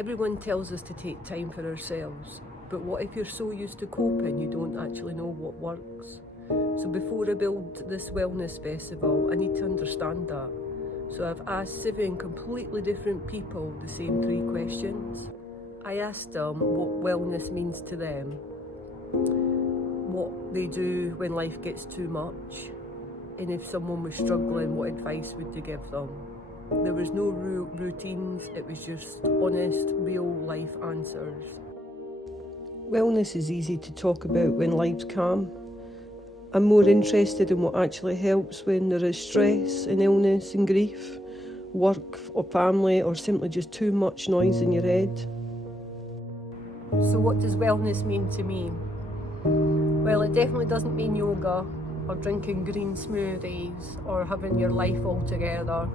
Everyone tells us to take time for ourselves, but what if you're so used to coping you don't actually know what works? So before I build this wellness festival, I need to understand that. So I've asked 7 completely different people the same 3 questions. I asked them what wellness means to them, what they do when life gets too much, and if someone was struggling, what advice would you give them? There was no routines, it was just honest, real life answers. Wellness is easy to talk about when life's calm. I'm more interested in what actually helps when there is stress and illness and grief, work or family, or simply just too much noise in your head. So what does wellness mean to me? Well, it definitely doesn't mean yoga or drinking green smoothies or having your life all together.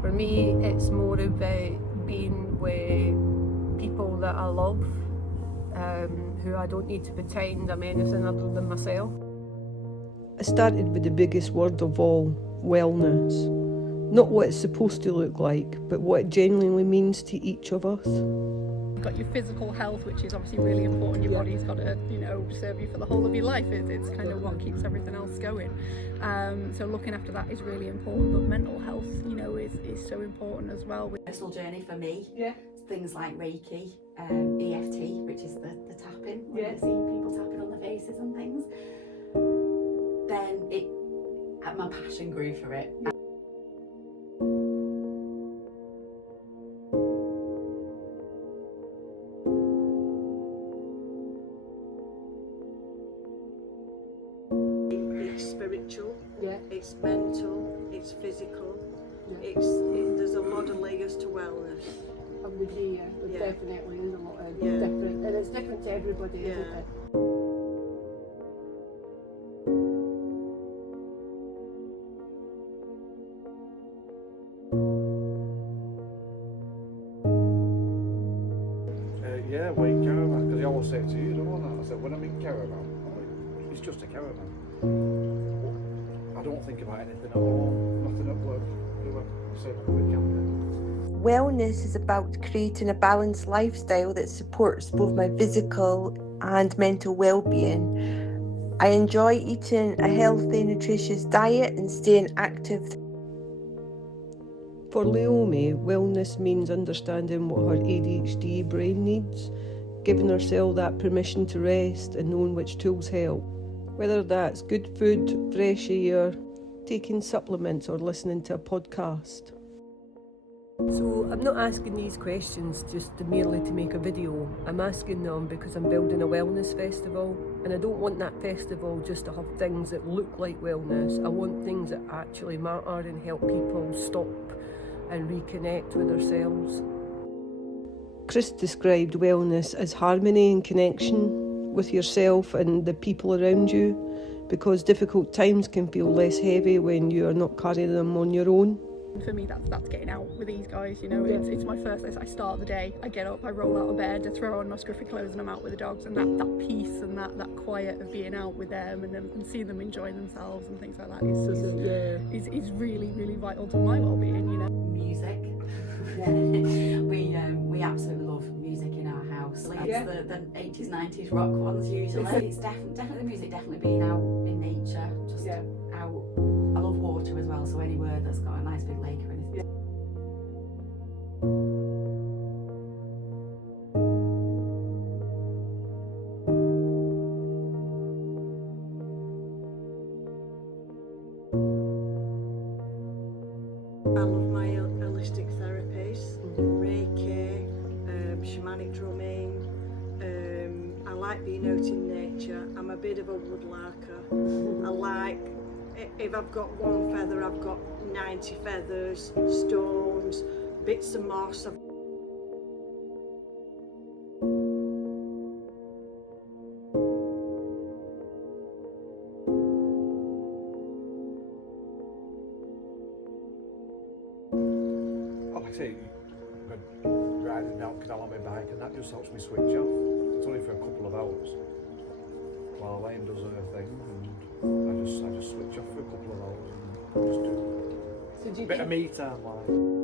For me, it's more about being with people that I love, who I don't need to pretend I'm anything other than myself. I started with the biggest word of all, wellness. Not what it's supposed to look like, but what it genuinely means to each of us. You've got your physical health, which is obviously really important. Your body's got to, serve you for the whole of your life. It's kind of what keeps everything else going. So looking after that is really important. But mental health, is so important as well. Personal journey for me. Yeah. Things like Reiki, EFT, which is the tapping. When you see people tapping on the faces and things. Then my passion grew for it. It's spiritual, it's mental, it's physical, there's a lot of layers to wellness. I would agree, there definitely is a lot of different, and it's different to everybody, isn't it? White caravan, because I always say to you, I said, when I'm in caravan, it's just a caravan. I don't think about anything at all, nothing at work, so we can. Wellness is about creating a balanced lifestyle that supports both my physical and mental well-being. I enjoy eating a healthy, nutritious diet and staying active. For Leomi, wellness means understanding what her ADHD brain needs, giving herself that permission to rest and knowing which tools help, whether that's good food, fresh air, taking supplements or listening to a podcast. So I'm not asking these questions just merely to make a video. I'm asking them because I'm building a wellness festival, and I don't want that festival just to have things that look like wellness. I want things that actually matter and help people stop and reconnect with ourselves. Chris described wellness as harmony and connection with yourself and the people around you, because difficult times can feel less heavy when you are not carrying them on your own. For me, that's getting out with these guys, it's my first, I start the day, I get up, I roll out of bed, I throw on my scruffy clothes and I'm out with the dogs, and that peace and that quiet of being out with them and seeing them enjoying themselves and things like that is really, really vital to my well-being, Music. We absolutely love music in our house. It's the 80s, 90s rock ones usually. It's definitely music, definitely being out in nature, just out. I love water as well, so anywhere that's got a nice big lake or anything. I love my holistic therapies, Reiki, shamanic drumming. I like being out in nature. I'm a bit of a woodlarker. I like, if I've got one feather, I've got 90 feathers, stones, bits of moss. Like I say, I'm going riding down Canal on my bike, and that just helps me switch off. It's only for a couple of hours while Elaine does her thing, and I just switch off for a couple of hours and just do a bit of me time.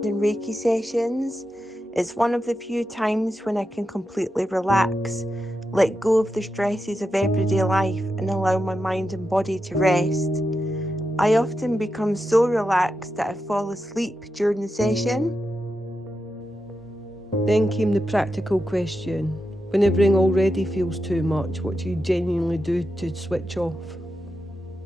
In Reiki sessions, It's one of the few times when I can completely relax, let go of the stresses of everyday life and allow my mind and body to rest. I often become so relaxed that I fall asleep during the session. Then came the practical question. When everything already feels too much, what do you genuinely do to switch off?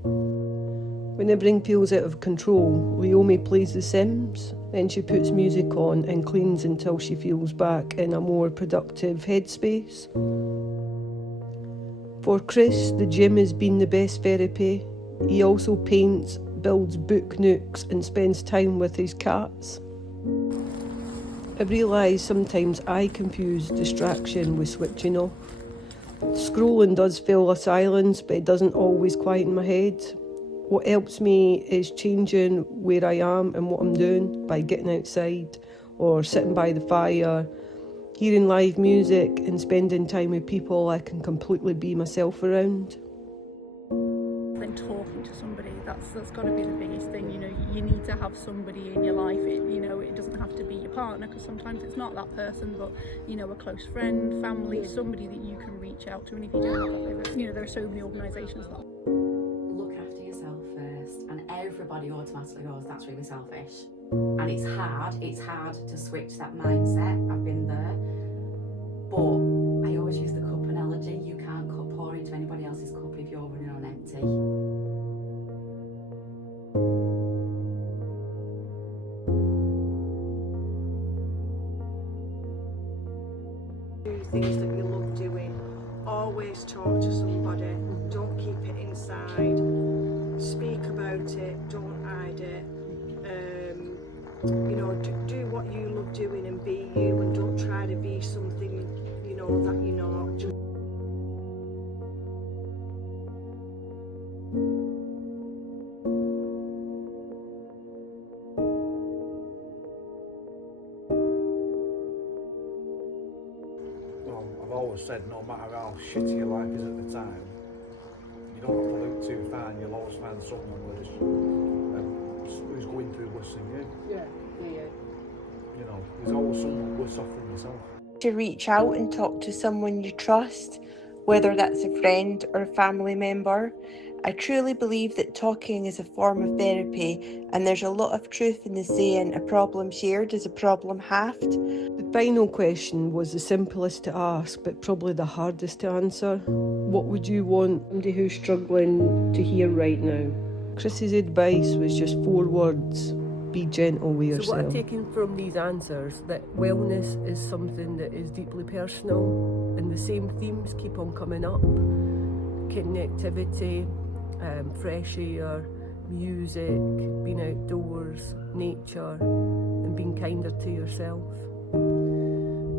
When everything feels out of control, Leomi plays The Sims, then she puts music on and cleans until she feels back in a more productive headspace. For Chris, the gym has been the best therapy. He also paints, builds book nooks and spends time with his cats. I realise sometimes I confuse distraction with switching off. Scrolling does fill a silence, but it doesn't always quieten my head. What helps me is changing where I am and what I'm doing by getting outside or sitting by the fire, hearing live music and spending time with people I can completely be myself around. Then talking to somebody, that's got to be the biggest thing. You know, you need to have somebody in your life. It doesn't have to be your partner, because sometimes it's not that person, but a close friend, family, somebody that you can reach out to. And if you don't have that, there are so many organisations that look after yourself first, and everybody automatically goes, that's really selfish. And it's hard to switch that mindset. I've been there, but I always use the cup analogy. You can't pour into anybody else's cup if you're running on empty. Do things that you love doing. Always talk to somebody. Don't keep it inside. Speak about it. Don't hide it. Do what you love doing and be you, and don't try to be something that you're not. I've always said, no matter how shitty your life is at the time, you don't have to look too far, and you'll always find someone who's going through worse than you. Yeah. There's always someone worse off than yourself. To reach out and talk to someone you trust, whether that's a friend or a family member. I truly believe that talking is a form of therapy, and there's a lot of truth in the saying, a problem shared is a problem halved. The final question was the simplest to ask, but probably the hardest to answer. What would you want somebody who's struggling to hear right now? Chris's advice was just 4 words: be gentle with yourself. So what I've taken from these answers, that wellness is something that is deeply personal, and the same themes keep on coming up. Connectivity, fresh air, music, being outdoors, nature, and being kinder to yourself.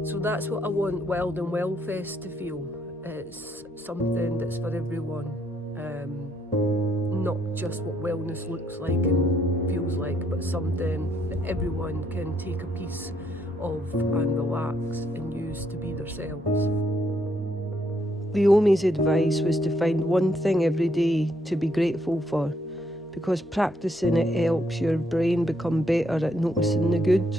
So that's what I want Wild and Well Fest to feel. It's something that's for everyone, not just what wellness looks like and feels like, but something that everyone can take a piece of and relax and use to be themselves. Leomi's advice was to find one thing every day to be grateful for, because practicing it helps your brain become better at noticing the good.